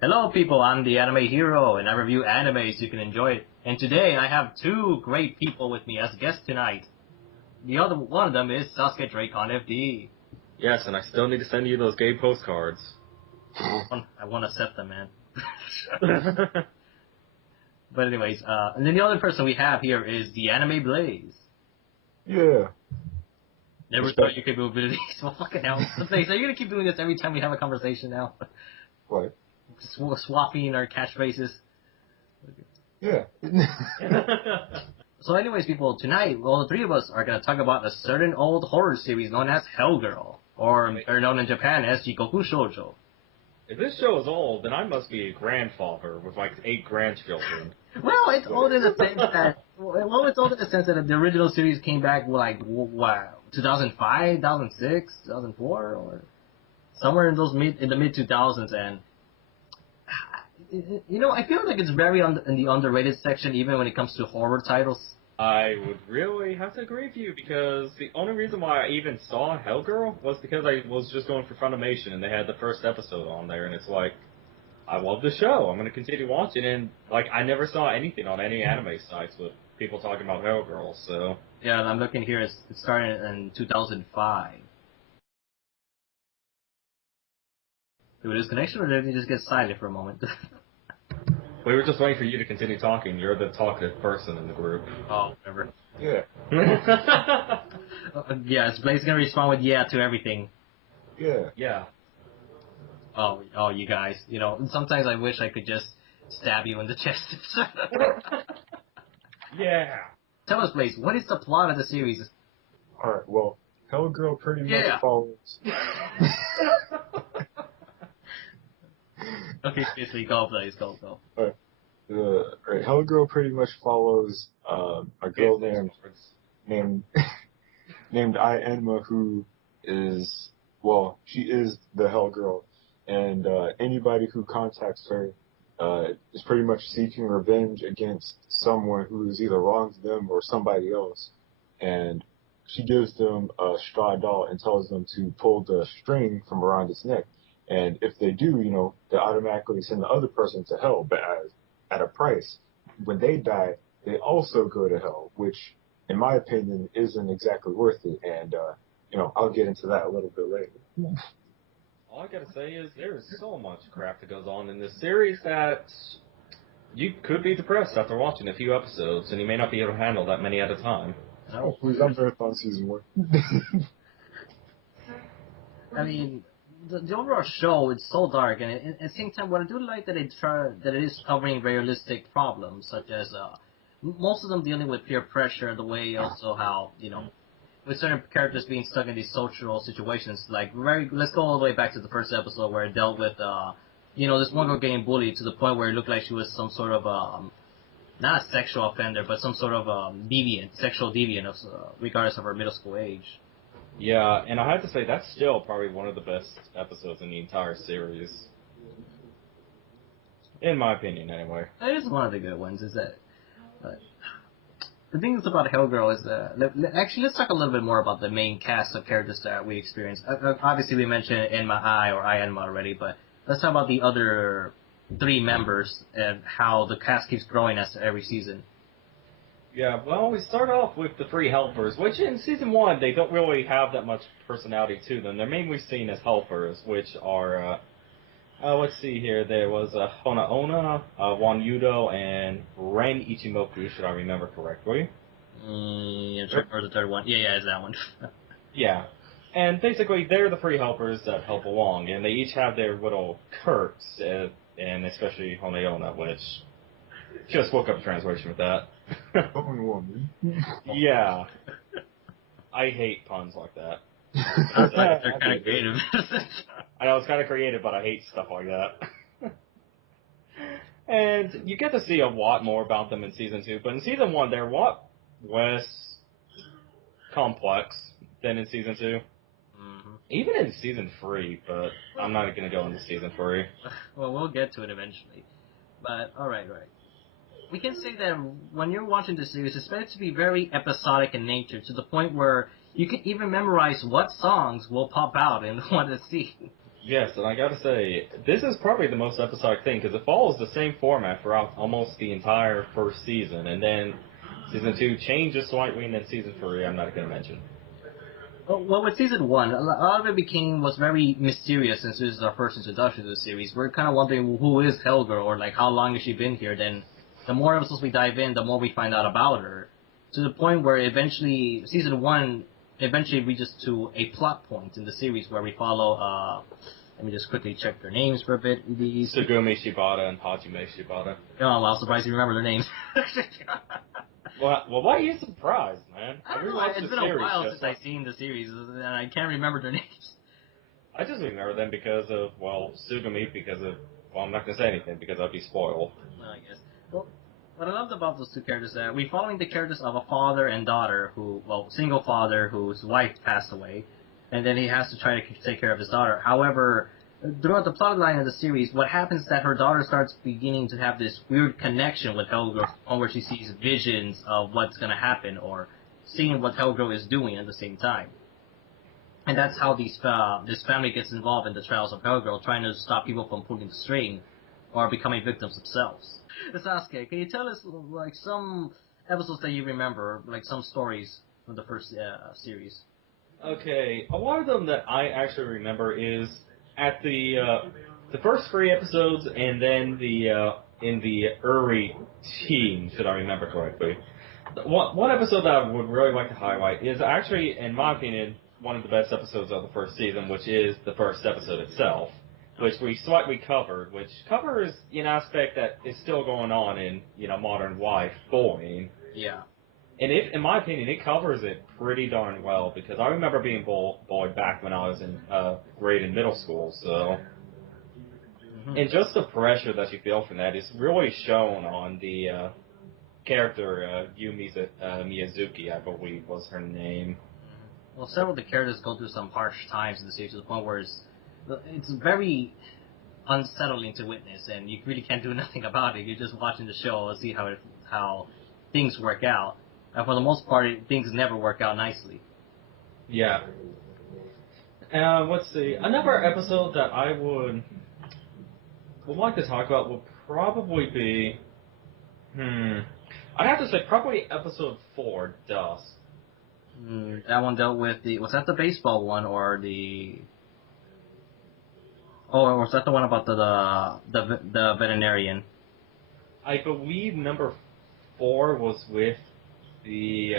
Hello people, I'm the Anime Hero, and I review animes you can enjoy. And today I have two great people with me as guests tonight. The other one of them is Sasuke Dracon FD. Yes, and I still need to send you those gay postcards. I want to set them, man. But anyways, and then the other person we have here is the Anime Blaze. Yeah. Never thought you could do abilities. Well, fucking hell. Blaze, are you gonna keep doing this every time we have a conversation now? What? Swapping our catchphrases. Yeah. So anyways, people, tonight, all the three of us are going to talk about a certain old horror series known as Hellgirl, or known in Japan as Jikoku Shoujo. If this show is old, then I must be a grandfather with like 8 grandchildren. Well, it's old in the sense that, it's old in the sense that the original series came back, like, wow, 2005, 2006, 2004, or somewhere in the mid-2000s, and you know, I feel like it's very in the underrated section, even when it comes to horror titles. I would really have to agree with you, because the only reason why I even saw Hellgirl was because I was just going for Funimation, and they had the first episode on there, and it's like, I love the show, I'm going to continue watching, and like, I never saw anything on any anime sites with people talking about Hellgirl, so... Yeah, I'm looking here, it started in 2005. Did we lose connection, or did we just get silent for a moment? We were just waiting for you to continue talking. You're the talkative person in the group. Oh, whatever. Yeah. Yes, Blake's gonna respond with yeah to everything. Yeah. Yeah. Oh, you guys. You know, sometimes I wish I could just stab you in the chest. Yeah. Tell us, Blaze, what is the plot of the series? Alright, well, Hellgirl pretty much follows... Okay, seriously, go, Blaze, go. Alright, Hellgirl pretty much follows a girl named Ai Enma, who is, well, she is the Hellgirl, and anybody who contacts her is pretty much seeking revenge against someone who has either wronged them or somebody else, and she gives them a straw doll and tells them to pull the string from around its neck. And if they do, you know, they automatically send the other person to hell, but at a price. When they die, they also go to hell, which, in my opinion, isn't exactly worth it. And, you know, I'll get into that a little bit later. All I gotta say is there's so much crap that goes on in this series that you could be depressed after watching a few episodes, and you may not be able to handle that many at a time. Oh, please, I'm very on season 1. I mean, the overall show is so dark, and at the same time, what I do like that it is covering realistic problems, such as most of them dealing with peer pressure, the way also how, you know, with certain characters being stuck in these social situations. Like, let's go all the way back to the first episode where it dealt with, you know, this one girl getting bullied to the point where it looked like she was some sort of not a sexual offender, but some sort of sexual deviant, regardless of her middle school age. Yeah, and I have to say, that's still probably one of the best episodes in the entire series. In my opinion, anyway. It is one of the good ones, is that... the thing about Hellgirl is actually, let's talk a little bit more about the main cast of characters that we experience. Obviously, we mentioned Enma Ai already, but let's talk about the other 3 members and how the cast keeps growing as every season. Yeah, well, we start off with the 3 helpers, which in Season 1, they don't really have that much personality to them. They're mainly seen as helpers, which are, let's see here, there was Hona Ona, Wan Yudo, and Ren Ichimoku, should I remember correctly. Or the third one. Yeah, it's that one. Yeah. And basically, they're the 3 helpers that help along, and they each have their little quirks, and especially Hona Ona, which... Just look up a translation with that. Bone woman. Yeah. I hate puns like that. They're kind of creative. I know, it's kind of creative, but I hate stuff like that. And you get to see a lot more about them in Season 2, but in Season 1, they're a lot less complex than in Season 2. Mm-hmm. Even in Season 3, but I'm not going to go into Season 3. Well, we'll get to it eventually. But, alright. We can say that when you're watching the series, it's meant to be very episodic in nature, to the point where you can even memorize what songs will pop out in one scene. Yes, and I gotta say, this is probably the most episodic thing, because it follows the same format throughout almost the entire first season, and then season 2 changes slightly, and then season 3 I'm not gonna mention. Well, with season one, a lot of it was very mysterious since this is our first introduction to the series. We're kind of wondering who is Helga, or like how long has she been here. Then, the more episodes we dive in, the more we find out about her. To the point where eventually, season one eventually reaches to a plot point in the series where we follow. Let me just quickly check their names for a bit. These. Tsugumi Shibata and Hajime Shibata. Oh, well, I'm surprised you remember their names. Well, why are you surprised, man? I don't know. rewatched It's the been a series while just since I've seen the series, and I can't remember their names. I just remember them because of, well, Tsugumi because of, well, I'm not gonna say anything because I'd be spoiled. I guess. Well, what I loved about those two characters is that we're following the characters of a father and daughter who, well, single father whose wife passed away, and then he has to try to take care of his daughter. However, throughout the plot line of the series, what happens is that her daughter starts beginning to have this weird connection with Helga, on where she sees visions of what's going to happen, or seeing what Helga is doing at the same time. And that's how this family gets involved in the trials of Helga, trying to stop people from pulling the string or becoming victims themselves. Sasuke, can you tell us like some episodes that you remember, like some stories from the first series? Okay, a lot of them that I actually remember is at the first 3 episodes, and then in the early teens, should I remember correctly. One episode that I would really like to highlight is actually, in my opinion, one of the best episodes of the first season, which is the first episode itself, which we slightly covered, which covers an aspect that is still going on in modern life, bullying. Yeah. And in my opinion, it covers it pretty darn well, because I remember being bullied back when I was in grade in middle school, so. And just the pressure that you feel from that is really shown on the character, Yumi Miyazuki, I believe was her name. Well, several of the characters go through some harsh times in the series to the point where it's very unsettling to witness, and you really can't do nothing about it. You're just watching the show and see how things work out. And for the most part, things never work out nicely. Yeah. Let's see. Another episode that I would like to talk about would probably be, I'd have to say probably episode 4, Dusk. That one dealt with was that the baseball one or the? Oh, or was that the one about the veterinarian? I believe number 4 was with the.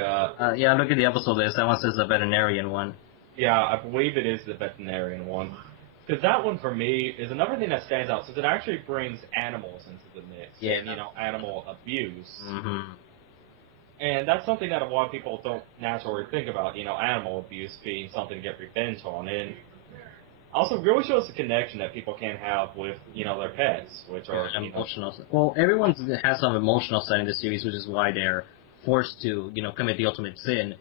Yeah, look at the episode list. That one says the veterinarian one. Yeah, I believe it is the veterinarian one. Because that one, for me, is another thing that stands out, since it actually brings animals into the mix. Yeah. And, animal abuse. Mm-hmm. And that's something that a lot of people don't naturally think about, animal abuse being something to get revenge on. And also really shows the connection that people can have with, their pets, which are, emotional. Well, everyone has some emotional side in this series, which is why they're forced to, commit the ultimate sin.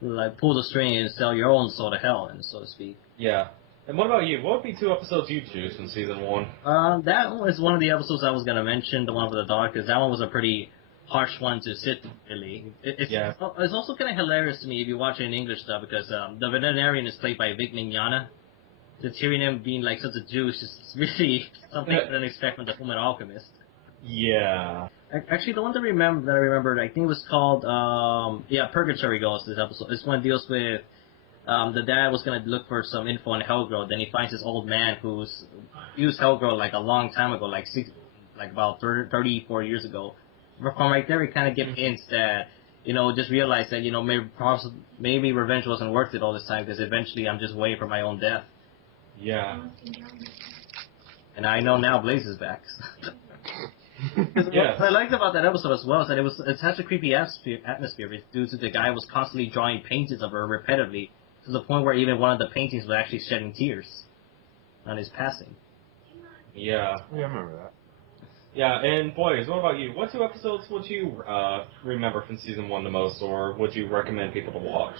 Like, pull the string and sell your own soul to hell, and so to speak. Yeah. And what about you? What would be 2 episodes you'd choose from season 1? That was one of the episodes I was going to mention, the one with the dog, because that one was a pretty harsh one to sit, really. It's also kind of hilarious to me if you watch it in English stuff, because the veterinarian is played by Vic Mignogna. Just hearing him being like such a Jew is just really something I didn't expect from the Fullmetal Alchemist. Yeah. Actually, the one that I remembered, I think it was called, Purgatory Ghost, this episode. This one deals with the dad was going to look for some info on Helgro, then he finds this old man who's used Helgro like a long time ago, like about 34 years ago. From right there, we kind of get hints that, just realize that, maybe revenge wasn't worth it all this time, because eventually I'm just waiting for my own death. Yeah. And I know now Blaze is back. Yes. What I liked about that episode as well is that it's such a creepy atmosphere due to the guy was constantly drawing paintings of her repetitively, to the point where even one of the paintings was actually shedding tears on his passing. Yeah. Yeah, I remember that. Yeah, and boys, what about you? What 2 episodes would you remember from season 1 the most, or would you recommend people to watch?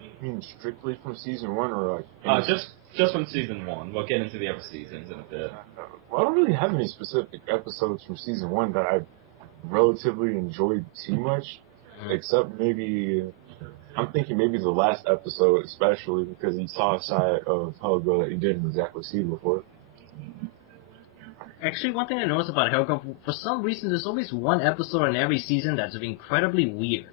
You mean strictly from season 1, or like? Just from season 1. We'll get into the other seasons in a bit. Well, I don't really have any specific episodes from season 1 that I relatively enjoyed too much, except maybe I'm thinking maybe the last episode, especially because he saw a side of Helga that he didn't exactly see before. Actually, one thing I noticed about Helga, for some reason, there's always one episode in every season that's incredibly weird.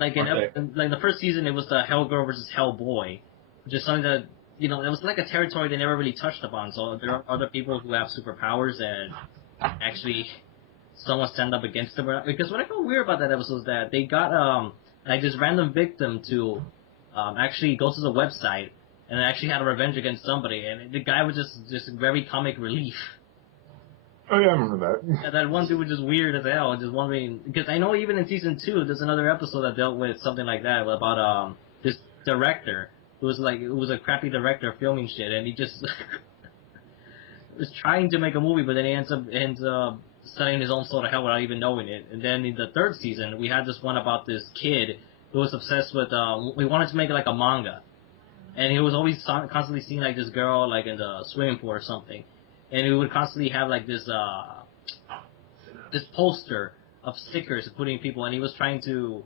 Like like the first season, it was the Hellgirl versus Hellboy, which is something that it was like a territory they never really touched upon. So there are other people who have superpowers and actually someone stand up against them. Because what I found weird about that episode is that they got like this random victim to actually go to the website and actually had a revenge against somebody, and the guy was just very comic relief. Oh yeah, I remember that. Yeah, that one dude was just weird as hell, just wondering, because I know even in season 2, there's another episode that dealt with something like that, about this director, who was a crappy director filming shit, and he just was trying to make a movie, but then he ends up studying his own soul to hell without even knowing it. And then in the third season, we had this one about this kid who was obsessed with, we wanted to make it like a manga, and he was always constantly seeing like this girl like in the swimming pool or something. And we would constantly have like this poster of stickers putting people, and he was trying to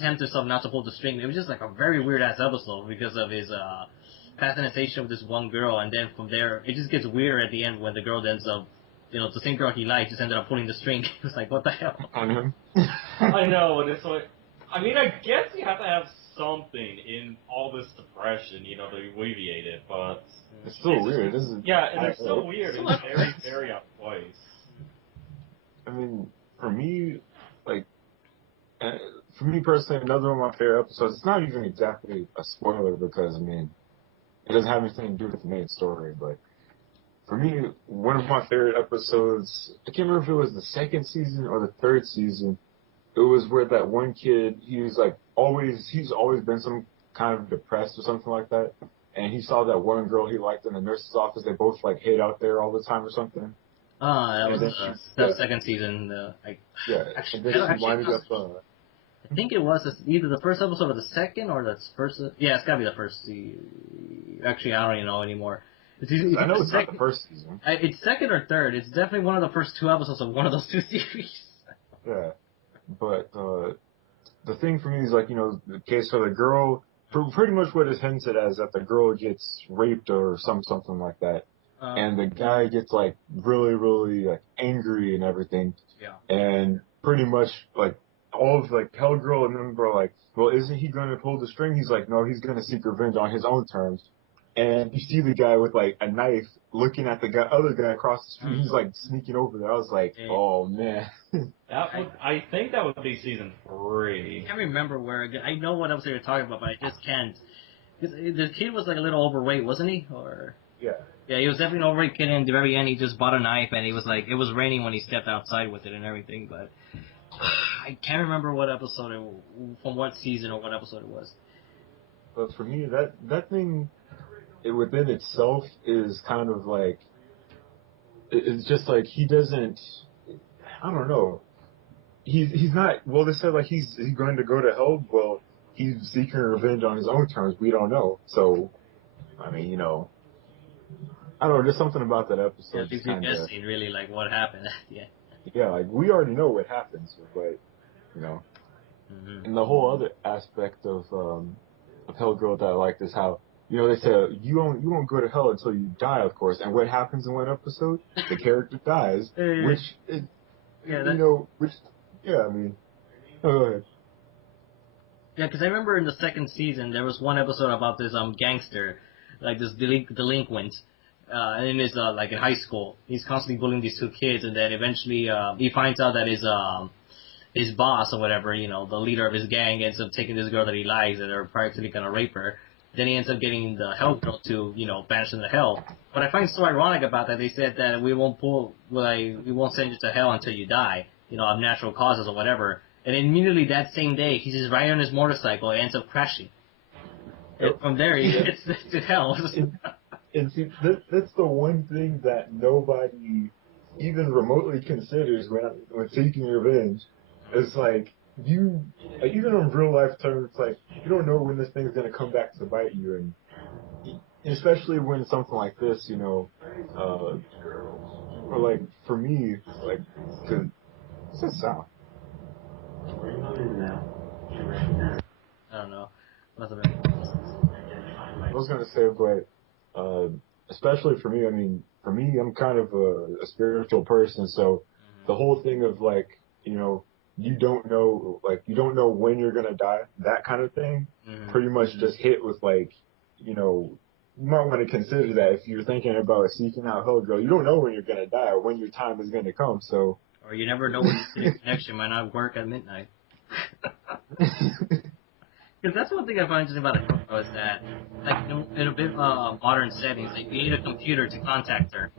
tempt himself not to pull the string. It was just like a very weird ass episode because of his fascination with this one girl, and then from there it just gets weirder at the end when the girl ends up, the same girl he liked just ended up pulling the string. It was like, what the hell? On him. I know, and it's like, I mean, I guess you have to have something in all this depression, to alleviate it, but it's still weird. Yeah, and it's so weird. It's very, very out of place. I mean, for me, like, for me personally, another one of my favorite episodes. It's not even exactly a spoiler because it doesn't have anything to do with the main story. But for me, one of my favorite episodes. I can't remember if it was the second season or the third season. It was where that one kid, he's always been some kind of depressed or something like that. And he saw that one girl he liked in the nurse's office. They both hid out there all the time or something. That was the second season. And then she winded up. I think it was either the first episode or the second, or the first. Yeah, it's gotta be the first. Actually, I don't even know anymore. I know it's not the first season. It's second or third. It's definitely one of the first 2 episodes of one of those 2 series. Yeah, but the thing for me is okay, so the girl. Pretty much what is hinted as that the girl gets raped or something like that, and the guy gets really, really angry and everything. Yeah. And pretty much all of Hellgirl and them were like, well, isn't he going to pull the string? He's like, no, he's going to seek revenge on his own terms. And you see the guy with a knife looking at the other guy across the street. He's sneaking over there. I was like, oh man. I think that would be season 3. I can't remember where. I know what episode you're talking about, but I just can't. The kid was a little overweight, wasn't he? Or yeah. Yeah, he was definitely an overweight kid, and at the very end he just bought a knife, and he was it was raining when he stepped outside with it and everything, but I can't remember what episode from what season or what episode it was. But for me, that thing, within itself is kind of it's just he doesn't, I don't know. He's not, well, they said he's going to go to hell. Well, he's seeking revenge on his own terms. We don't know. So, I mean, I don't know, just something about that episode. Yeah, you're guessing really what happened at the end. Yeah, we already know what happens, but, and the whole other aspect of Hellgirl that I liked is how, they say you won't go to hell until you die, of course. And what happens in one episode? The character dies, which is, I mean, go ahead. Yeah, because I remember in the second season there was one episode about this gangster, this delinquent, and in his in high school, he's constantly bullying these 2 kids, and then eventually he finds out that his boss or whatever, the leader of his gang, ends up taking this girl that he likes, and they're practically gonna rape her. Then he ends up getting the Hellgirl to, banish him to hell. What I find so ironic about that, they said that we won't send you to hell until you die, of natural causes or whatever. And immediately that same day, he's just riding on his motorcycle and ends up crashing. And from there, he gets to hell. And see, that's the one thing that nobody even remotely considers when seeking revenge. It's you, even on real life terms, you don't know when this thing's gonna come back to bite you, and especially when something like this, or for me, cause what's that sound? I don't know. Must have been. I was gonna say, but especially for me, I mean, for me, I'm kind of a spiritual person, so the whole thing of like, you don't know, when you're gonna die, that kind of thing, pretty much just hit with like, you might want to consider that if you're thinking about seeking out Hellgirl. You don't know when you're gonna die or when your time is gonna come, so. Or you never know when the city connection might not work at midnight. Because that's one thing I find interesting about Hellgirl is that, like, in a bit modern settings, like, you need a computer to contact her.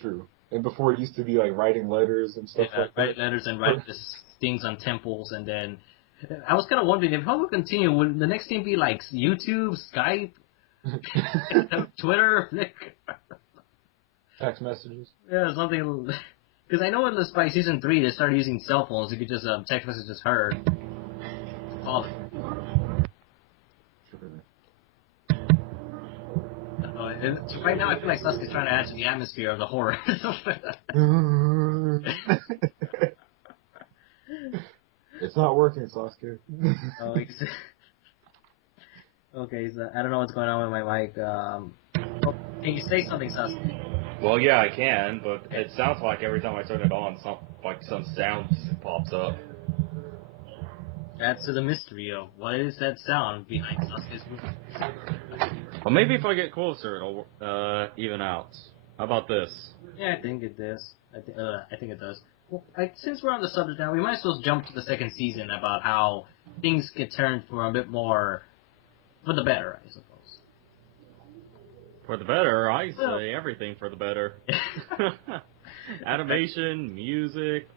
True. And before it used to be like writing letters and stuff like that. Write letters and write this things on temples, and then I was kind of wondering if Hellgirl continue, would the next thing be like YouTube, Skype, Twitter, text messages? Yeah, something. Because I know by season 3 they started using cell phones. You could just text messages her. Call it. So right now I feel like Sasuke's trying to add to the atmosphere of the horror. It's not working, Sasuke. Oh, okay, so I don't know what's going on with my mic. Can you say something, Sasuke? Well, yeah, I can, but it sounds like every time I turn it on, some sound pops up. That's the mystery of what is that sound behind Sasuke's movement. Well, maybe if I get closer, it'll even out. How about this? Yeah, I think it does. I think it does. Well, since we're on the subject now, we might as well jump to the second season about how things get turned for a bit more for the better, I suppose. For the better, I say everything for the better. Animation, music,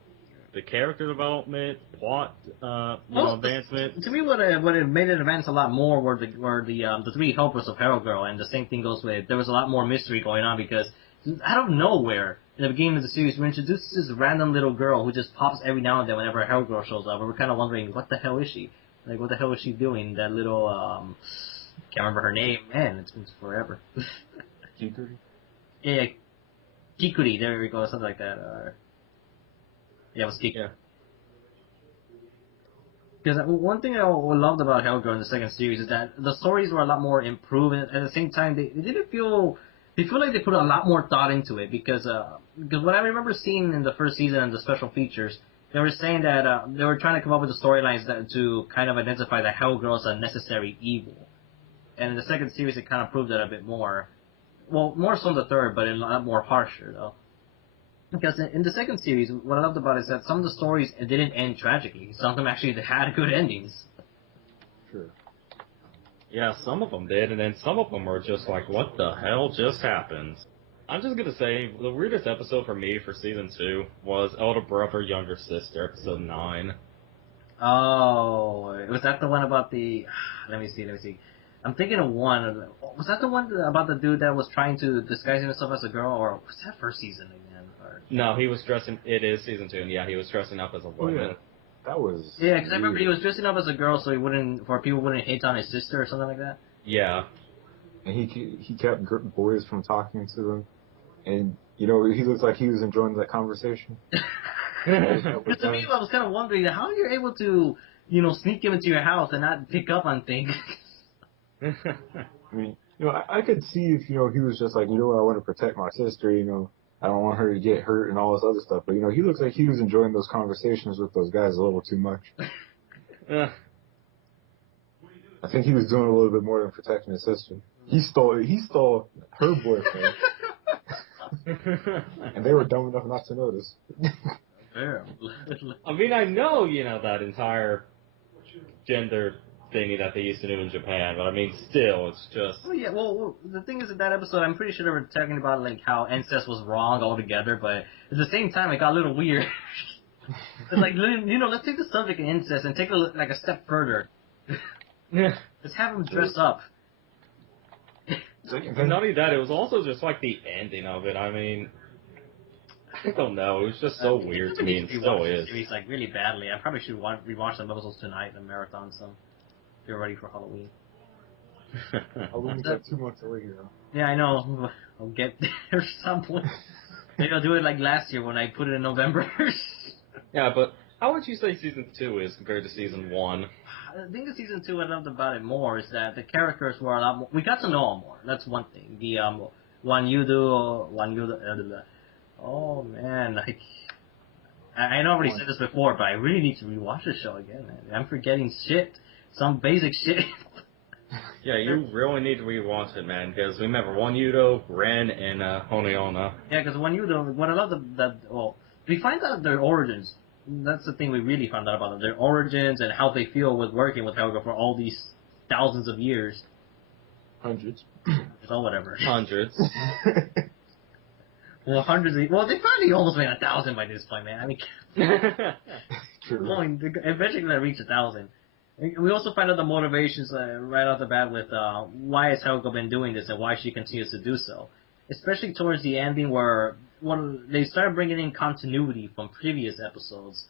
the character development, plot, advancement. To me, what it made it advance a lot more were the three helpers of Hellgirl, and the same thing goes with there was a lot more mystery going on because out of nowhere in the beginning of the series we're introduced to this random little girl who just pops every now and then whenever Hellgirl shows up, and we're kind of wondering what the hell is she? Like what the hell is she doing? That little can't remember her name. Man, it's been forever. Kikuri? Yeah, Kikuri. There we go, something like that. Yeah, it was Kikuri. Yeah. Because one thing I loved about Hellgirl in the second series is that the stories were a lot more improved, and at the same time, they didn't feel... They feel like they put a lot more thought into it, because what I remember seeing in the first season and the special features, they were saying that they were trying to come up with the storylines to kind of identify that Hellgirl is a necessary evil. And in the second series, it kind of proved that a bit more. Well, more so in the third, but a lot more harsher, though. Because in the second series, what I loved about it is that some of the stories didn't end tragically. Some of them actually had good endings. Sure. Yeah, some of them did, and then some of them were just like, what the hell just happened? I'm just gonna say, the weirdest episode for me for season 2 was Elder Brother, Younger Sister, episode 9. Oh, was that the one about the... Let me see. I'm thinking of one. Was that the one about the dude that was trying to disguise himself as a girl, or was that first season again? Or... No, he was dressing... It is season 2, and yeah, he was dressing up as a woman. Oh, yeah. That was... Yeah, because I remember he was dressing up as a girl so people wouldn't hate on his sister or something like that. Yeah. And he kept boys from talking to him. And, he looked like he was enjoying that conversation. Because to me, I was kind of wondering how you're able to, sneak him into your house and not pick up on things. I mean, I could see if, he was just like, I want to protect my sister, I don't want her to get hurt and all this other stuff. But, he looks like he was enjoying those conversations with those guys a little too much. I think he was doing a little bit more than protecting his sister. He stole her boyfriend. And they were dumb enough not to notice. I mean, I know, that entire gender thingy that they used to do in Japan, but I mean, still, it's just... Oh, yeah, well, the thing is, in that episode, I'm pretty sure they were talking about, how incest was wrong altogether, but at the same time, it got a little weird. It's like, let's take the subject of incest and take it, a step further. Let's have them dress up. And not only that, it was also just, the ending of it. I mean... I don't know, it was just so weird to me, and still is. Series, really badly. I probably should rewatch some episodes tonight and marathon some. Get ready for Halloween. Halloween's like 2 months away here. Yeah, I know. I'll get there some point. Maybe I'll do it like last year when I put it in November. Yeah, but How would you say season 2 is compared to season 1? The thing in season 2 I loved about it more is that the characters were a lot more. We got to know them more. That's one thing. The oh man, like I know I already said this before, but I really need to rewatch the show again, man. I'm forgetting shit, some basic shit. Yeah, you really need to rewatch it, man, because remember, One Yudo, Ren, and Honeona. Yeah, because what I love we find out their origins. That's the thing we really found out about them. Their origins and how they feel with working with Helga for all these thousands of years. Hundreds. So whatever. Hundreds. Well, they probably almost made 1,000 by this point, man. I mean, True. eventually gonna reach 1,000. We also find out the motivations right off the bat with why has Helga been doing this and why she continues to do so. Especially towards the ending where they started bringing in continuity from previous episodes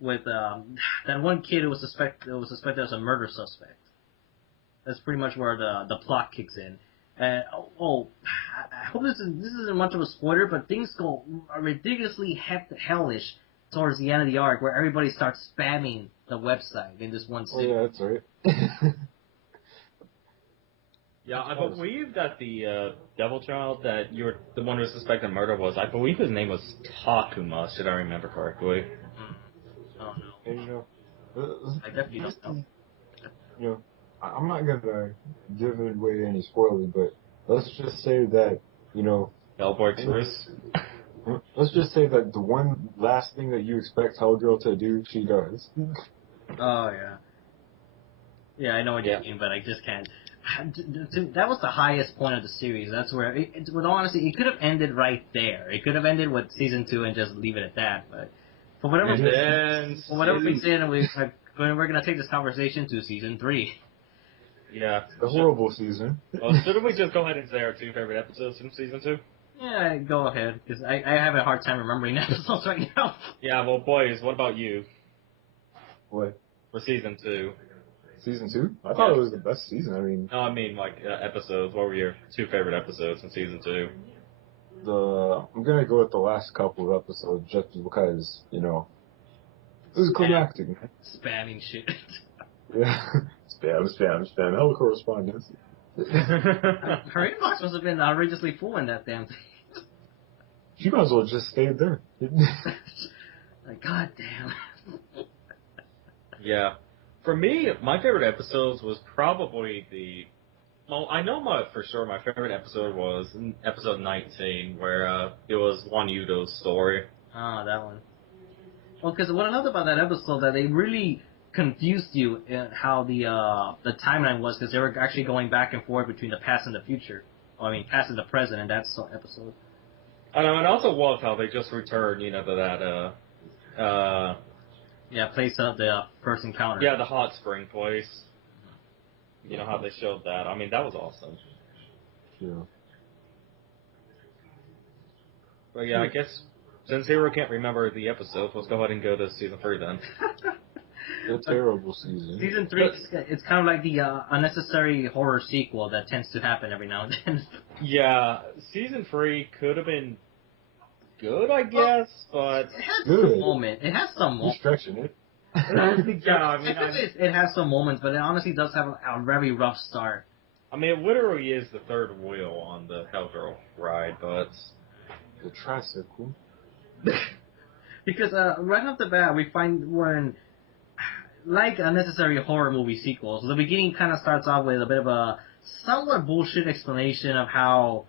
with that one kid who was suspected as a murder suspect. That's pretty much where the plot kicks in. And I hope this isn't much of a spoiler, but things go ridiculously hellish towards the end of the arc, where everybody starts spamming the website in this one Oh city. yeah, that's right. Yeah, I believe that the Devil Child that you're the one who suspected murder was, I believe his name was Takuma, should I remember correctly. Oh no, And you know, I definitely don't know. You know, I'm not gonna give away any spoilers, but let's just say that, you know, Hellboy Truce. let's just say that the one last thing that you expect Hellgirl to do, she does. Oh yeah, yeah, I know what you mean, but I just can't. That was the highest point of the series. That's where, with honesty, it could have ended right there. It could have ended with season 2 and just leave it at that. But for whatever reason, we're gonna take this conversation to season 3. Yeah. The horrible season. Well, shouldn't we just go ahead and say our 2 favorite episodes from season 2? Yeah, go ahead, because I have a hard time remembering episodes right now. Yeah, well, boys, what about you What? for season 2? Season 2? I thought it was the best season. I mean, No, I mean, like, episodes. What were your 2 favorite episodes in season 2? I'm gonna go with the last couple of episodes just because, you know, it was climactic, man. Spamming shit. Yeah. Spam. Hello, correspondence. Her inbox must have been outrageously full in that damn thing. She might as well just stay there. Like, god damn. Yeah. For me, my favorite episodes was probably well, I know for sure my favorite episode was episode 19, where it was One Yudo's story. Ah, that one. Well, because what I loved about that episode that they really confused you in how the timeline was, because they were actually going back and forth between the past and the future. Well, I mean, past and the present, and that episode. I know, and I also loved how they just returned, to that, Yeah, place of the first encounter. yeah, the hot spring place. You know how they showed that. I mean, that was awesome. Yeah. But yeah, I guess since Hero can't remember the episodes, let's go ahead and go to season 3 then. A terrible season. Season 3, it's kind of like the unnecessary horror sequel that tends to happen every now and then. Yeah, season 3 could have been good, I guess, but it has Good. some moment. It has some You're moments. stretching it. yeah, I mean, It has some moments, but it honestly does have a very rough start. I mean, it literally is the third wheel on the Hellgirl ride, but The tricycle. Because right off the bat, we find when, like unnecessary horror movie sequels, the beginning kind of starts off with a bit of a somewhat bullshit explanation of how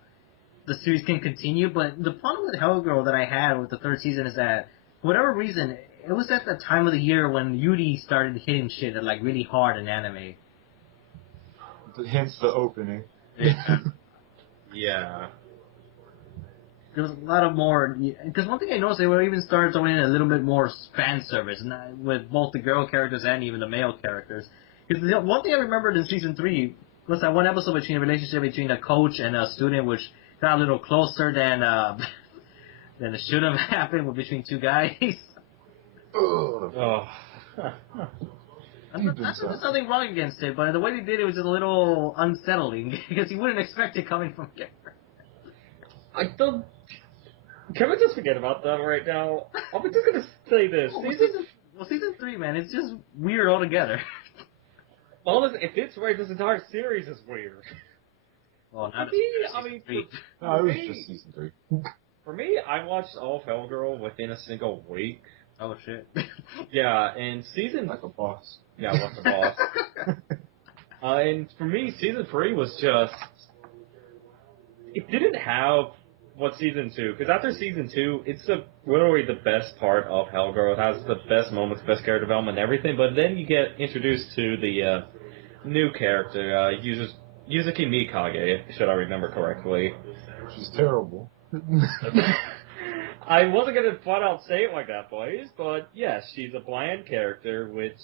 the series can continue, but the problem with Hellgirl that I had with the third season is that, for whatever reason, it was at the time of the year when Yuri started hitting shit like really hard in anime. Hence the opening. yeah. There was a lot of more, because one thing I noticed, they were even starting to in a little bit more fan service, with both the girl characters and even the male characters. Because the one thing I remembered in season 3 was that one episode between a relationship between a coach and a student, which got a little closer than it should have happened between two guys. Oh. There's nothing wrong against it, but the way they did it was just a little unsettling, because you wouldn't expect it coming from there. I don't. Can we just forget about that right now? I'm just gonna say this. Well, season 3, man, it's just weird altogether. Well, if it's right, this entire series is weird. Well, not For me, as I mean, three. No, it was just season 3. For me, I watched all of Hellgirl within a single week. Oh shit. Yeah, and season Like a boss. yeah, what's the boss? And for me, season 3 was just it didn't have what season 2, because after season 2, it's literally the best part of Hellgirl. It has the best moments, best character development, and everything. But then you get introduced to the new character, Yuzuki Mikage, should I remember correctly. She's terrible. I wasn't gonna flat out say it like that, boys, but yes, she's a bland character, which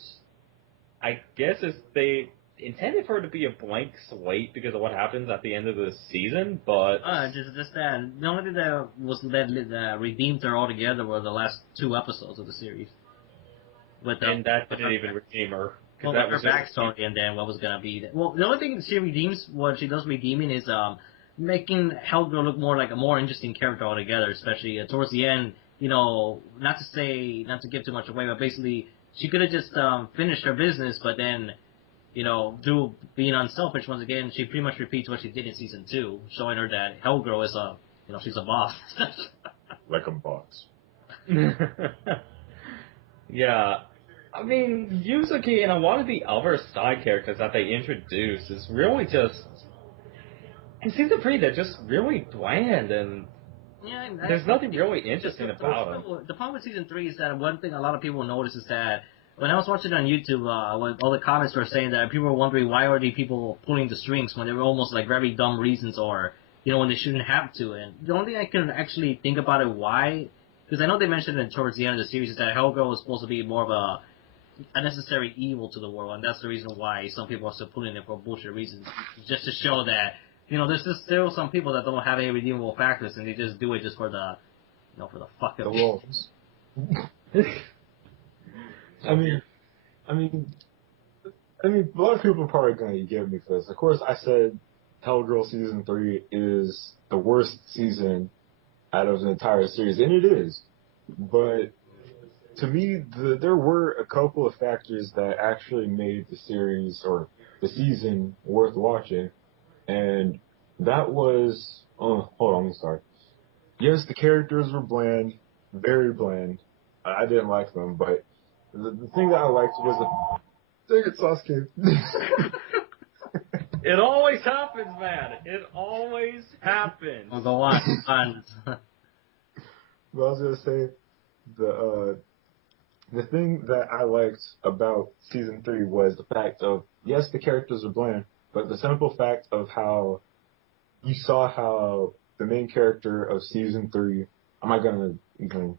I guess is they intended for her to be a blank slate because of what happens at the end of the season, but just that. The only thing that redeemed her altogether were the last 2 episodes of the series. and that didn't even redeem her. Well, That with was her backstory and then what was gonna be. Well, the only thing she redeems, what she does redeeming is making Hellgirl look more like a more interesting character altogether, especially towards the end. You know, not to give too much away, but basically she could have just finished her business, but then, you know, through being unselfish once again, she pretty much repeats what she did in season 2, showing her that Hellgirl is she's a boss. Like a boss. Yeah. I mean, Yuzuki and a lot of the other side characters that they introduce is really just in season 3 they're just really bland and Yeah, there's nothing really interesting about them. The problem with season 3 is that one thing a lot of people notice is that when I was watching it on YouTube, when all the comments were saying that people were wondering why are the people pulling the strings when they were almost like very dumb reasons or, you know, when they shouldn't have to. And the only thing I can actually think about it why, because I know they mentioned it towards the end of the series, is that Hellgirl was supposed to be more of a unnecessary evil to the world, and that's the reason why some people are still putting it for bullshit reasons, just to show that, you know, there's just still some people that don't have any redeemable factors, and they just do it just for the, you know, for the fuck of The it. wolves. I mean, a lot of people are probably going to get me for this. Of course, I said Hellgirl season 3 is the worst season out of the entire series, and it is. But to me, there were a couple of factors that actually made the series or the season worth watching, and that was hold on, let me start. Yes, the characters were bland, very bland. I didn't like them, but the thing that I liked was the dang it, Sasuke. It always happens, man. It always happens. Well, go on. But I was gonna say the thing that I liked about season 3 was the fact of yes, the characters are bland, but the simple fact of how you saw how the main character of season 3, I'm not gonna even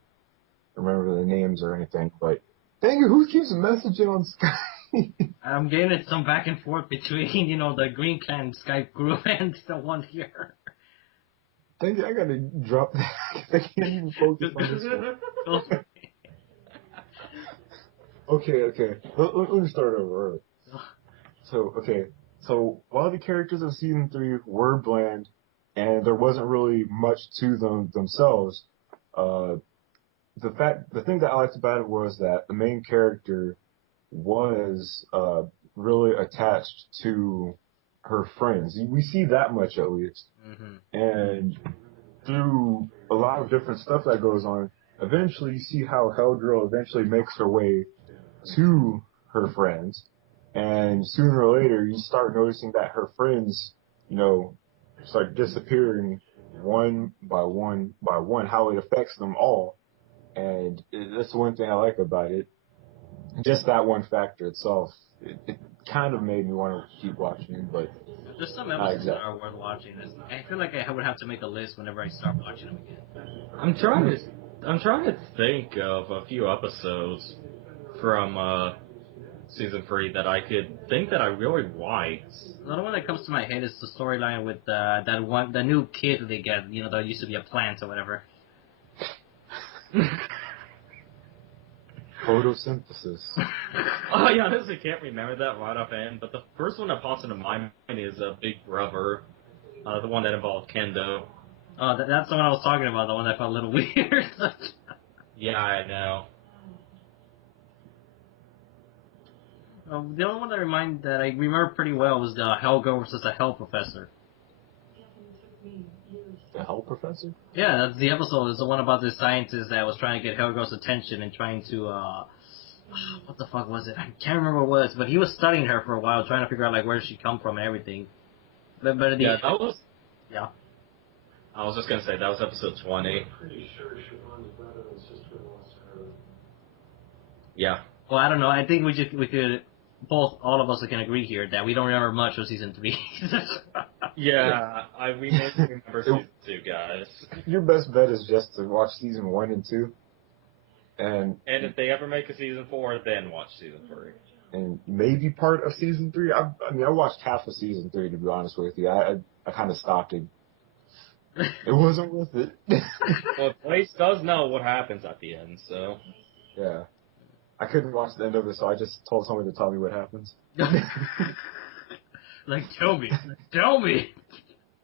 remember the names or anything, but dang it, who keeps messaging on Skype? I'm getting some back and forth between, you know, the Green Clan Skype group and the one here. Dang it, I gotta drop that. I can't even focus on this one. Okay. Let me start over. So while the characters of season 3 were bland, and there wasn't really much to them themselves, the thing that I liked about it was that the main character was really attached to her friends. We see that much at least, and through a lot of different stuff that goes on, eventually you see how Hellgirl eventually makes her way to her friends, and sooner or later you start noticing that her friends, you know, start disappearing one by one by one, how it affects them all. And that's the one thing I like about it. Just that one factor itself, it kind of made me want to keep watching, but There's some episodes that are worth watching. I feel like I would have to make a list whenever I start watching them again. I'm trying to think of a few episodes from season 3 that I could think that I really liked. Another one that comes to my head is the storyline with the new kid that they get, you know, that used to be a plant or whatever. Photosynthesis. Oh, yeah, I honestly can't remember that right offhand, but the first one that pops into my mind is Big Brother, the one that involved Kendo. Oh, that's the one I was talking about, the one that felt a little weird. Yeah, I know. The only one that I remember pretty well was the Helga versus the Hell Professor. The Hell Professor? Yeah, that's the episode. It's the one about the scientist that was trying to get Helga's attention and trying to, what the fuck was it? I can't remember what it was, but he was studying her for a while, trying to figure out, like, where she come from and everything. But at the Yeah, end, that was. yeah. I was just gonna say that was episode 20. I'm pretty sure Siobhan's brother and sister lost her. Yeah. Well, I don't know. I think we could, all of us can agree here that we don't remember much of season 3. Yeah, we mainly remember season 2, guys. Your best bet is just to watch season 1 and 2. And if they ever make a season 4, then watch season 3. and maybe part of season 3. I mean, I watched half of season 3, to be honest with you. I kind of stopped it. It wasn't worth it. Well, Blaze does know what happens at the end, so. Yeah. I couldn't watch the end of it, so I just told somebody to tell me what happens. Like, tell me. Tell me!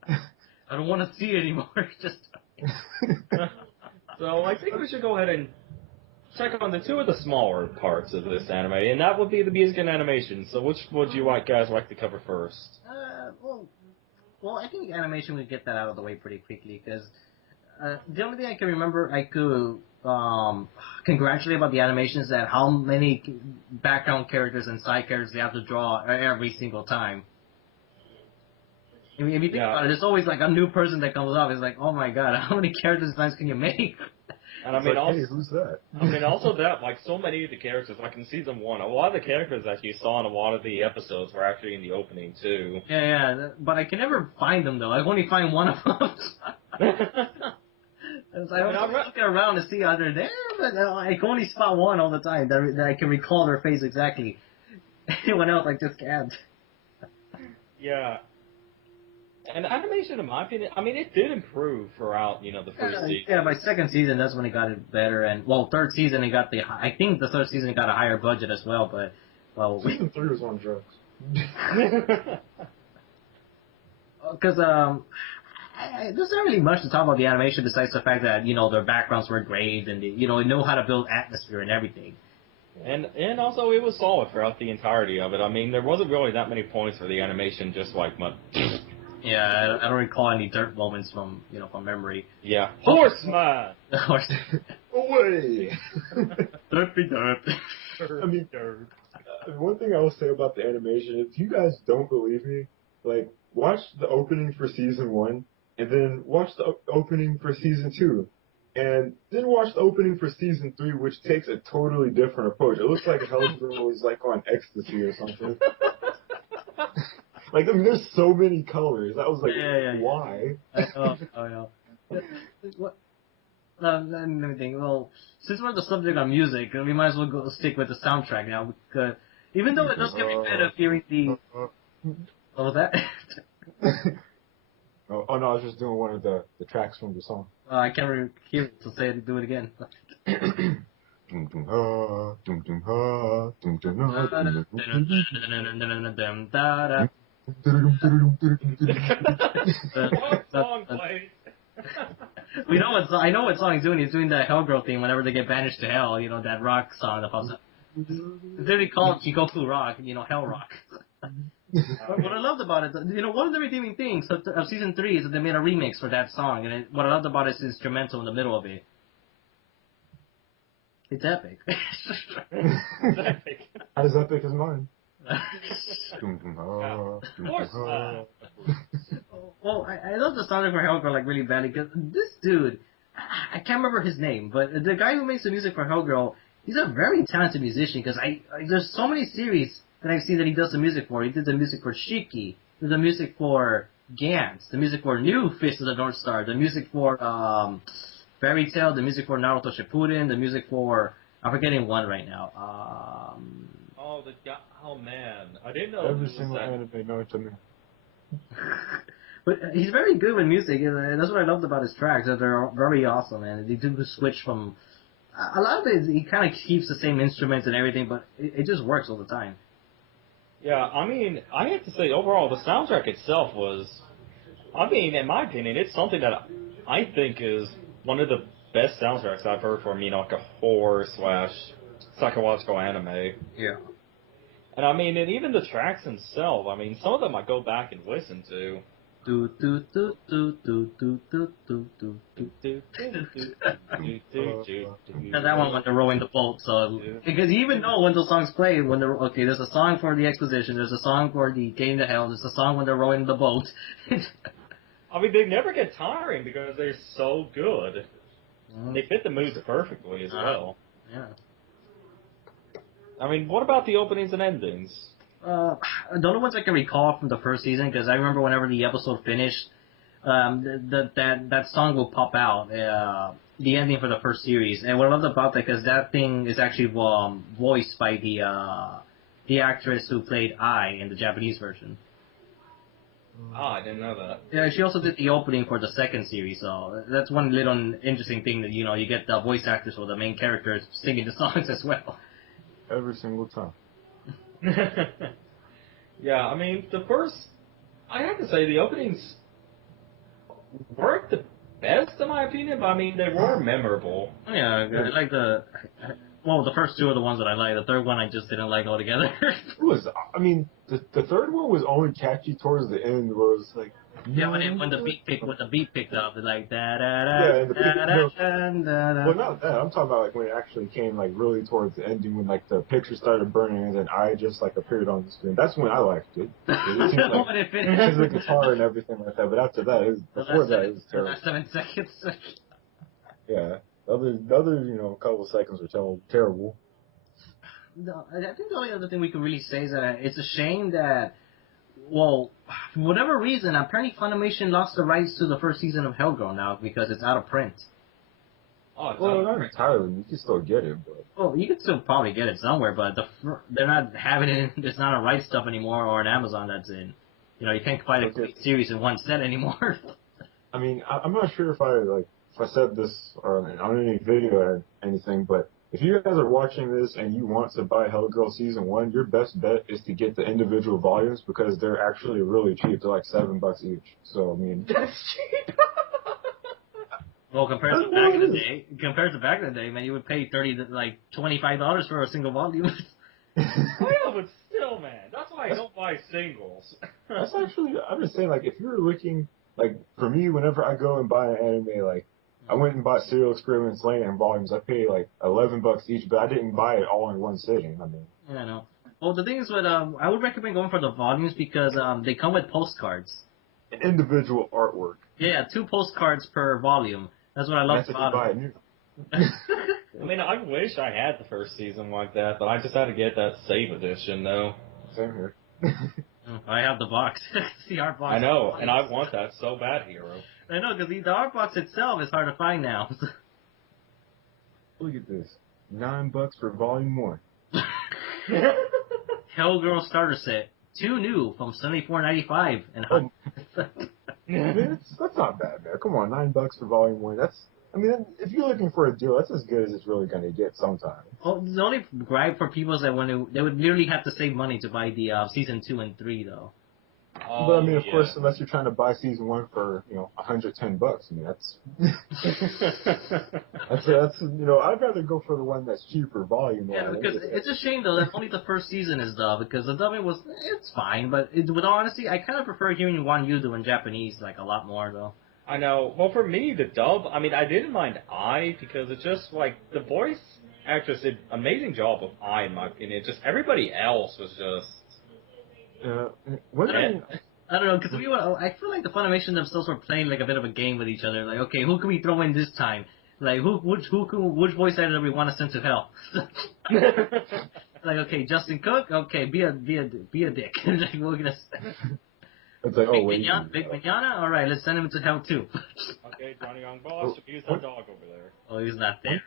I don't want to see it anymore. Just... So I think we should go ahead and check on the two of the smaller parts of this anime, and that would be the music and animation. So which would you guys like to cover first? Well, I think animation would get that out of the way pretty quickly, because the only thing I can remember I could congratulate about the animation is that how many background characters and side characters they have to draw every single time. I mean, if you think about it, there's always like a new person that comes up. It's like, oh my god, how many character designs can you make? And I mean, like, also, hey, who's that? I mean, also that, like, so many of the characters, like in season 1, a lot of the characters that you saw in a lot of the episodes were actually in the opening, too. Yeah, but I can never find them, though. I only find one of them. I was looking around to see how they're there, but I can only spot one all the time that I can recall their face exactly. Anyone else, I just can't. Yeah. And animation, in my opinion, I mean, it did improve throughout, the first season. Yeah, by second season, that's when it got it better. And, well, third season, I think the third season got a higher budget as well, but, well... Season 3 was on drugs. Because, there's not really much to talk about the animation besides the fact that, their backgrounds were great and, they know how to build atmosphere and everything. And also, it was solid throughout the entirety of it. I mean, there wasn't really that many points where the animation just, like, went... Yeah, I don't recall any dirt moments from memory. Yeah. Horseman! Away! Derpy derp. I mean, one thing I will say about the animation, if you guys don't believe me, like, watch the opening for season 1, and then watch the opening for season 2, and then watch the opening for season 3, which takes a totally different approach. It looks like Hell's Girl was, like, on ecstasy or something. Like, I mean, there's so many colors. I was like, why? I know. What? Let me think. Well, since we're on the subject of music, we might as well stick with the soundtrack now. Even though it does get me better hearing the... What was that? Oh no, I was just doing one of the tracks from the song. I can't hear it, so do it again. Dum dum ha, dum dum ha, dum dum ha, dum dum ha. What song plays? I know what song he's doing. He's doing the Hellgirl theme whenever they get banished to hell. That rock song. It's literally called Chikoku Rock. Hell Rock. What I loved about it, one of the redeeming things of season 3 is that they made a remix for that song, and what I loved about it is the instrumental in the middle of it. It's epic. It's epic. Not as epic as mine. Well, I love the soundtrack for Hellgirl like really badly because this dude, I can't remember his name, but the guy who makes the music for Hellgirl, he's a very talented musician because there's so many series that I've seen that he does the music for. He did the music for Shiki, did the music for Gantz, the music for New Fist of the North Star, the music for Fairy Tail, the music for Naruto Shippuden, the music for, I'm forgetting one right now. Oh man, I didn't know. Every single anime known to me. But he's very good with music, and that's what I loved about his tracks. That they're very awesome, and they do switch from. A lot of it, he kind of keeps the same instruments and everything, but it just works all the time. Yeah, I mean, I have to say, overall, the soundtrack itself was, I mean, in my opinion, it's something that I think is one of the best soundtracks I've heard from, like a horror/psychological anime. Yeah. And I mean, and even the tracks themselves, I mean, some of them I go back and listen to. Do do do do do do do do do do. And that one when they're rowing the boat, so because you even know when those songs play when they're okay. There's a song for the exposition. There's a song for the game to hell. There's a song when they're rowing the boat. I mean, they never get tiring because they're so good. They fit the moods perfectly as well. Yeah. I mean, what about the openings and endings? The only ones I can recall from the first season, because I remember whenever the episode finished, that song will pop out, the ending for the first series. And what I loved about that, because that thing is actually voiced by the actress who played Ai in the Japanese version. Ah, I didn't know that. Yeah, she also did the opening for the second series, so that's one little interesting thing that, you know, you get the voice actors or the main characters singing the songs as well. Every single time. Yeah, I mean, I have to say, the openings weren't the best in my opinion, but I mean, they were memorable. Yeah, I like the first two are the ones that I like. The third one I just didn't like altogether. It was, I mean, the third one was only catchy towards the end, where it was like, Yeah, when the beat picked up, it's like da da da Yeah, and the da da no. da da. well, not that. I'm talking about like when it actually came like really towards the ending, when like the picture started burning and then I just like appeared on the screen. That's when I liked it. It seemed like When it because finished. of the guitar and everything like that. But after that, before that, it was The terrible. last 7 seconds. Yeah, the other couple seconds were terrible. No, I think the only other thing we can really say is that it's a shame that, well, for whatever reason, apparently Funimation lost the rights to the first season of Hellgirl now because it's out of print. Oh, it's Well, not not entirely. You can still get it, but Well, you could still probably get it somewhere, but they're not having it. There's not a right stuff anymore, or an Amazon that's in. You know, you can't find a complete series in one set anymore. I mean, I'm not sure if I said this on any video or anything, but if you guys are watching this and you want to buy Hellgirl Season 1, your best bet is to get the individual volumes because they're actually really cheap. They're like $7 each. So, I mean... That's cheap! Well, compared to back in the day, man, you would pay $25 for a single volume. Yeah, but still, man, that's why I don't buy singles. That's actually... I'm just saying, like, if you're looking... Like, for me, whenever I go and buy an anime, like, I went and bought Serial Experiments Lane in volumes. I paid like $11 each, but I didn't buy it all in one sitting. I mean, Yeah, I know. Well, the thing is, I would recommend going for the volumes because they come with postcards. individual artwork. Yeah, 2 postcards per volume. That's what I love That's if you about buy it. it new. I mean, I wish I had the first season like that, but I just had to get that save edition, though. Same here. I have the box. The art box. I know, and I want that so bad, Hero. I know, because the art box itself is hard to find now. Look at this. $9 for volume 1. Hellgirl starter set. 2 new from $74.95 and That's not bad, man. Come on, $9 for volume 1. If you're looking for a deal, that's as good as it's really going to get sometimes. Well, the only gripe for people is that they would literally have to save money to buy the season 2 and 3, though. But I mean, of course, unless you're trying to buy season 1 for $110, I mean that's I'd rather go for the one that's cheaper volume. Yeah, because it's a shame though that only the first season is dubbed because the dubbing it's fine, but with all honesty, I kind of prefer hearing Wan Yudo in Japanese like a lot more though. I know. Well, for me, the dub, I mean, I didn't mind Ai because it's just like the voice actress did an amazing job of Ai in my opinion. It's just everybody else was just. I don't know, because I feel like the Funimation themselves were playing like a bit of a game with each other. Like, okay, who can we throw in this time? Like, which voice actor do we want to send to hell? Like, okay, Justin Cook, okay, be a dick. Like, we're gonna. It's like, Big Manana, all right, let's send him to hell too. Okay, Johnny Young Boss, abuse that dog over there. Oh, he's not there.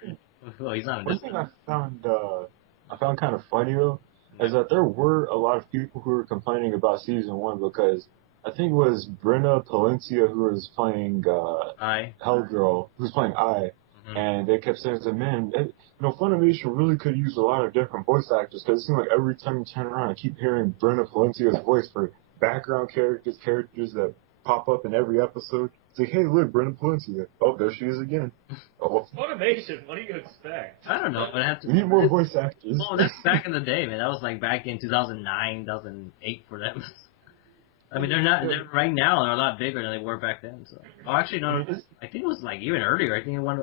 Oh, he's not in One this. thing I found kind of funny though is that there were a lot of people who were complaining about season 1 because I think it was Brenna Palencia who was playing Hellgirl, who was playing Ai, and they kept saying, man, Funimation really could use a lot of different voice actors because it seemed like every time you turn around, I keep hearing Brenna Palencia's voice for background characters that pop up in every episode. It's like, hey, look, Brenda Palencia. Oh, there she is again. Oh, Motivation, what do you expect? I don't know, but I have to. we need more voice actors. Well, that's back in the day, man. That was like back in 2009, 2008 for them. I mean, they're right now, they're a lot bigger than they were back then. So, oh, actually, no, I think it was like even earlier. I think it went.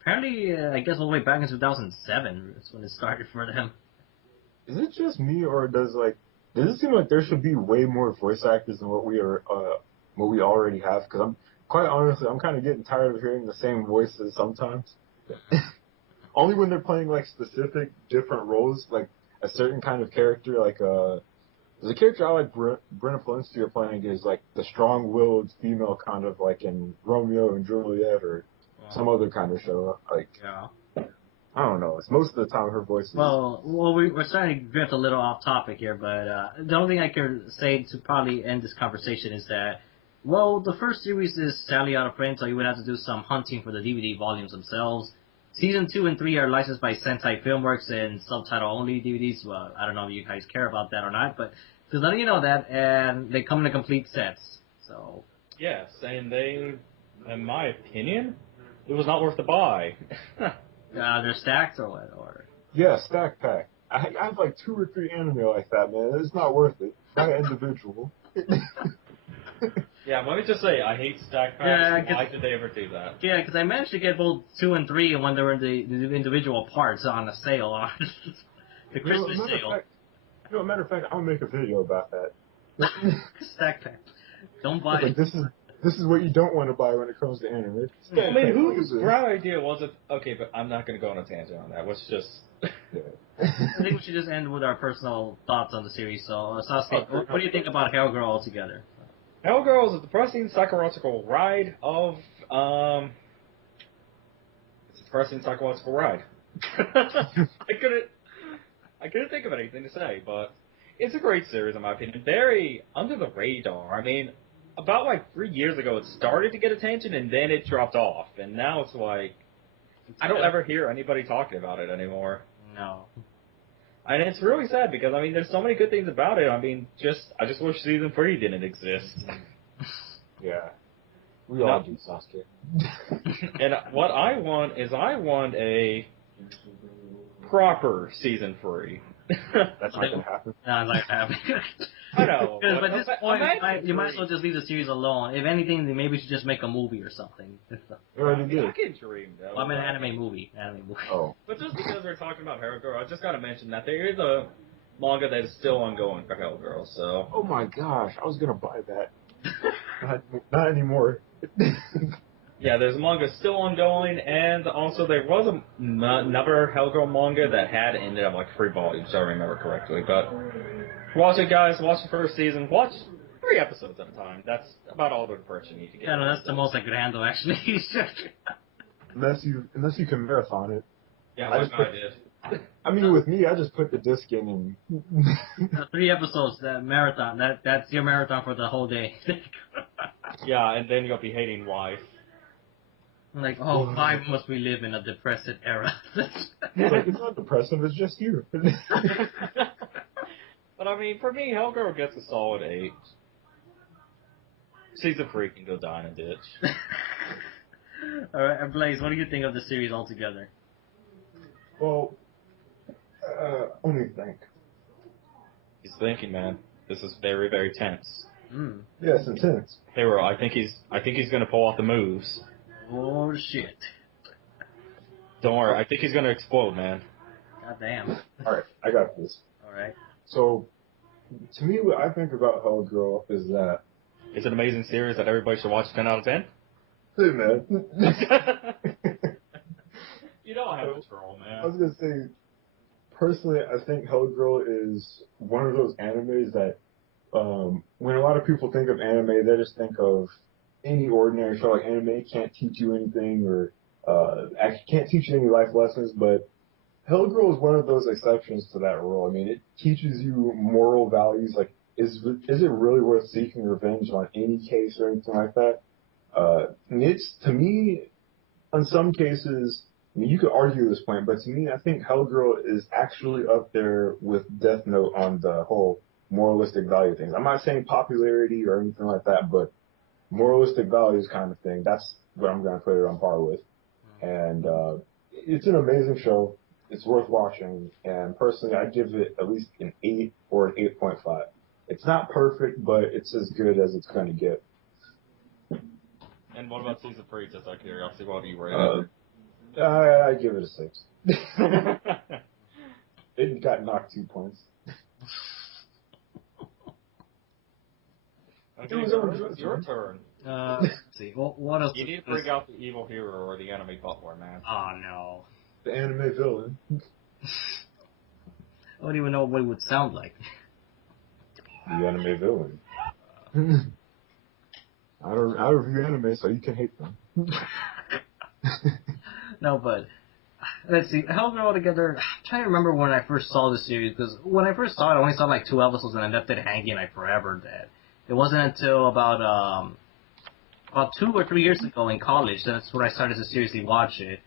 Apparently, I guess all the way back in 2007 is when it started for them. Is it just me, or does it seem like there should be way more voice actors than what we already have? Because I'm quite honestly, I'm kind of getting tired of hearing the same voices sometimes. Only when they're playing like specific different roles, like a certain kind of character. Like the character I like Brenda Palencia playing is like the strong-willed female, kind of like in Romeo and Juliet or some other kind of show. Like, Yeah. I don't know. It's most of the time her voice is. Well, we're starting to drift a little off topic here, but the only thing I can say to probably end this conversation is that, well, the first series is sadly out of print, so you would have to do some hunting for the DVD volumes themselves. Season 2 and 3 are licensed by Sentai Filmworks and subtitle-only DVDs. Well, I don't know if you guys care about that or not, but just letting you know that, and they come in complete sets. So. Yes, and they, in my opinion, it was not worth the buy. They're stacked or what? Or Yeah, stack pack. I have like 2 or 3 anime like that, man. It's not worth it. Not individual. Yeah, let me just say, I hate stack packs. Why did they ever do that? Yeah, because I managed to get both 2 and 3 when they were in the individual parts on a sale, on the Christmas sale. Matter of fact, I'll make a video about that. Stack pack. Don't buy Like, it. this is what you don't want to buy when it comes to anime. I mean, whose bright idea was it? Okay, but I'm not going to go on a tangent on that. Let's just... I think we should just end with our personal thoughts on the series. So, Sasuke, what do you think about Hellgirl altogether? Hellgirl is a depressing psychological ride of, it's a depressing psychological ride. I couldn't think of anything to say, but it's a great series in my opinion. Very under the radar. I mean, about like 3 years ago it started to get attention and then it dropped off. And now it's like, I don't ever hear anybody talking about it anymore. No. And it's really sad because, I mean, there's so many good things about it. I mean, I just wish Season 3 didn't exist. Yeah. We all do, Sasuke. And what I want is a proper Season 3. That's not going to happen. Not like that. I know. But at this point, you might as well just leave the series alone. If anything, then maybe we should just make a movie or something. You already did. I can dream, though. Well, I mean, an anime movie. Oh. But just because we're talking about Hellgirl, I just gotta mention that there is a manga that is still ongoing for Hellgirl, so... Oh my gosh, I was going to buy that. Not anymore. Yeah, there's a manga still ongoing, and also there was another Hellgirl manga that had ended up like 3 volumes, if I remember correctly. But watch it, guys. Watch the first season. Watch 3 episodes at a time. That's about all the depression you need to get. Yeah, no, that's the most I could handle, actually. Unless you can marathon it. Yeah, like I did. I mean, with me, I just put the disc in and... 3 episodes, that marathon. That's your marathon for the whole day. Yeah, and then you'll be hating wife. Like, oh, why must we live in a depressive era? Like, it's not depressive, it's just you. But I mean, for me, Hellgirl gets a solid 8. Season 3 can go die in a ditch. Alright, Blaze, what do you think of the series altogether? Well, let me think. He's thinking, man. This is very, very tense. Yeah, it's intense. Hero, I think he's gonna pull off the moves. Oh, shit. Don't worry, I think he's gonna explode, man. God damn. Alright, I got this. Alright. So, to me, what I think about Hellgirl is that... It's an amazing series that everybody should watch 10 out of 10. Hey, man. You know I have a troll, man. I was gonna say, personally, I think Hellgirl is one of those animes that, when a lot of people think of anime, they just think of any ordinary show. Like, anime can't teach you anything, or actually can't teach you any life lessons, but Hellgirl is one of those exceptions to that rule. I mean, it teaches you moral values, like, is it really worth seeking revenge on any case or anything like that? And it's, to me, in some cases, I mean, you could argue this point, but to me, I think Hellgirl is actually up there with Death Note on the whole moralistic value things. I'm not saying popularity or anything like that, but moralistic values kind of thing. That's what I'm gonna put it on par with. And it's an amazing show. It's worth watching. And personally, I give it at least an 8 or an 8.5. It's not perfect, but it's as good as it's gonna get. And what about season 3? Just out of curiosity, what do you rate it? I give it a 6. It got knocked 2 points. Okay, It was it's your turn. Let's see. What else? You need to bring out the evil hero or the enemy butler, man. Oh no. The anime villain. I don't even know what it would sound like. The anime villain. I review anime, so you can hate them. No, but let's see. Hellgirl Altogether. I'm trying to remember when I first saw the series, because when I first saw it, I only saw like 2 episodes and I left it hanging like forever. That it wasn't until about 2 or 3 years ago in college that's when I started to seriously watch it.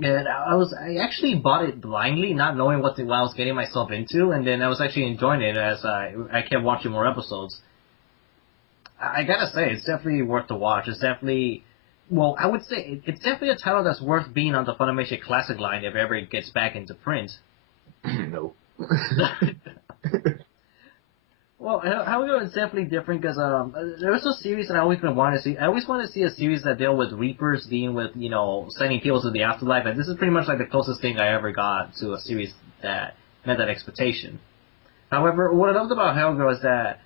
And I actually bought it blindly, not knowing what I was getting myself into, and then I was actually enjoying it as I kept watching more episodes. I gotta say, it's definitely worth the watch. It's definitely, well, I would say it's definitely a title that's worth being on the Funimation Classic line if ever it gets back into print. No. Well, Hellgirl is definitely different because there's a series that I always been wanting to see. I always want to see a series that deal with Reapers dealing with, sending people to the afterlife, and this is pretty much like the closest thing I ever got to a series that met that expectation. However, what I loved about Hellgirl is that,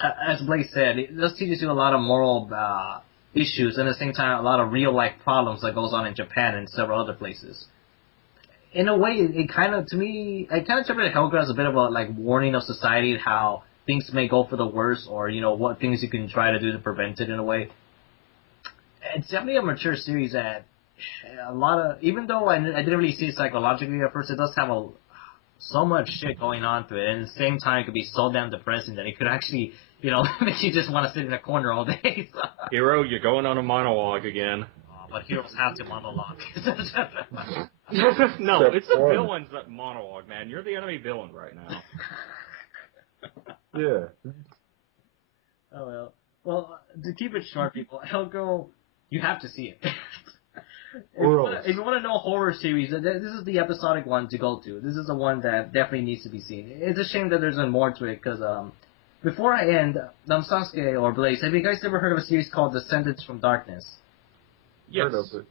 as Blake said, it does teach you a lot of moral issues, and at the same time, a lot of real-life problems that goes on in Japan and several other places. In a way, it kind of, to me, I kind of interpreted Hellgirl as a bit of a, like, warning of society, how things may go for the worse, or, what things you can try to do to prevent it in a way. It's definitely a mature series that a lot of, even though I didn't really see it psychologically at first, it does have so much shit going on to it, and at the same time, it could be so damn depressing that it could actually, make you just want to sit in a corner all day. Hero, you're going on a monologue again. But heroes have to monologue. No, it's the villains that monologue, man. You're the enemy villain right now. Yeah. Oh well. Well, to keep it short, people, Hellgirl, you have to see it. If you want to know a horror series, this is the episodic one to go to. This is the one that definitely needs to be seen. It's a shame that there's no more to it, because before I end, Sasuke or Blaze, have you guys ever heard of a series called Descendants from Darkness? Yes. Heard of it.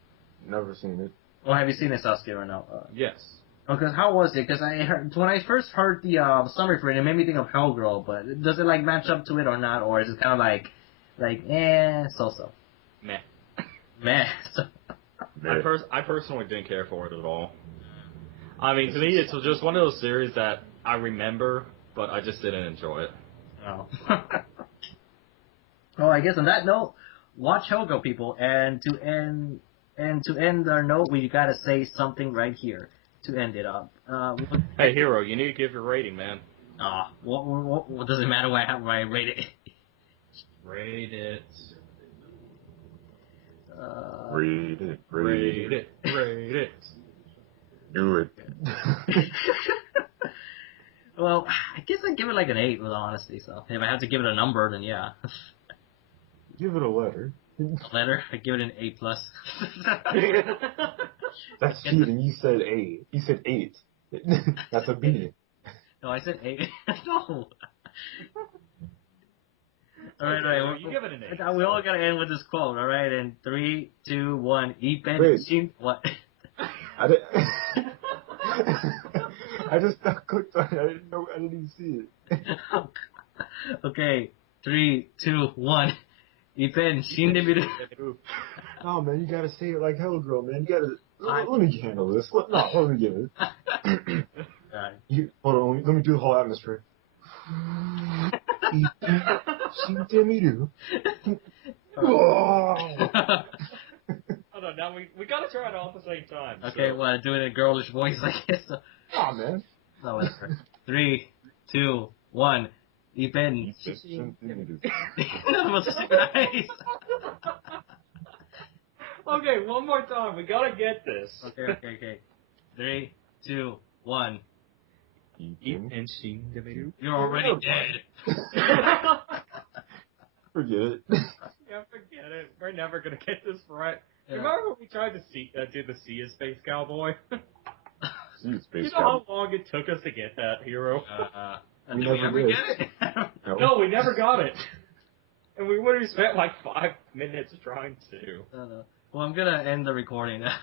Never seen it. Well, have you seen it, Sasuke, or no? Yes. Okay, how was it? Because when I first heard the summary for it, it made me think of Hellgirl, but does it, like, match up to it or not? Or is it kind of like, so-so? Meh. Meh. I personally didn't care for it at all. I mean, to me, it's just one of those series that I remember, but I just didn't enjoy it. Oh. Well, I guess on that note, watch Hellgirl, people, and to end our note, we gotta say something right here to end it up. Hey, Hero, you need to give your rating, man. What does it matter why I rate it? Rate it. Read it. Rate it. Do it. Well, I guess I'd give it like an 8, with honesty, so if I have to give it a number, then yeah. Give it a letter. A letter? I'd give it an 8+. That's cheating. You said 8. You said 8. That's a B. No, I said 8. No! Alright. You give it an 8. We all gotta end with this quote, alright? And 3, 2, 1. Wait. What? I didn't. I just clicked on it. I didn't even see it. Okay. 3, 2, 1. Ipen, Shindebiru. No, man, you gotta say it like Hellgirl, man. You gotta. Let me handle this. Let me give it. Hold on, let me do the whole atmosphere. Shindebiru. Hold on, now we gotta try it all at the same time. Okay, so. well, do it in a girlish voice, I guess. Aw, man. No, it's 3, 2, 1. Ipen. Okay, one more time. We gotta get this. Okay. 3, 2, 1. Eat and Shindebiru. You're already dead. Forget it. Yeah, forget it. We're never gonna get this right. Yeah. Remember when we tried to do the Sea Space Cowboy? Sea Space You know how long it took us to get that hero? And We did we never ever did. get it? No, we never got it. And we would have spent like 5 minutes trying to. Well, I'm gonna end the recording now.